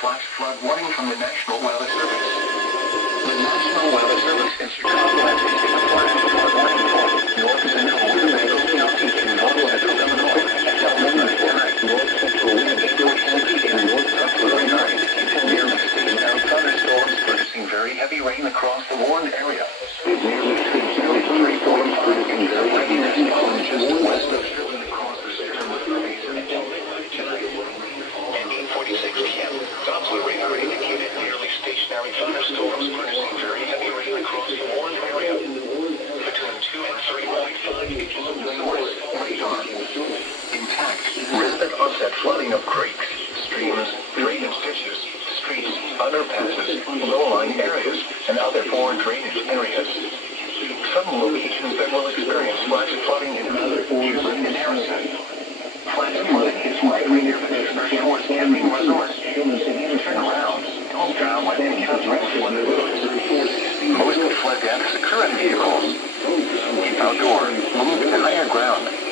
flash flood warning from the National Weather Service. The National Weather Service in Chicago has issued a flash flood warning for north central Winnebago County in north-central Illinois until midnight tonight. North central Winnebago County in north-central Illinois nearly stationary thunderstorms producing very heavy rain across the warned area. Nearly stationary thunderstorms producing very heavy rain just west of Sherman across the Sherman Basin until midnight tonight. At 8:46 p.m., Doppler radar indicated nearly stationary thunderstorms producing very heavy rain across the warned area. Between 2 and 3.5 inches of source radar. Intact, resident onset flooding of creeks, streams, drainage ditches, streets, underpasses, low-lying areas, and other poor drainage areas. Some locations that will experience flash flooding in other Sherman and Harrison. Flash flooding is likely near Petitioner Shores Camping Resort. Turn around, don't drown when encountering flood roads. Most flood deaths occur in vehicles. Keep outdoors, move to higher ground.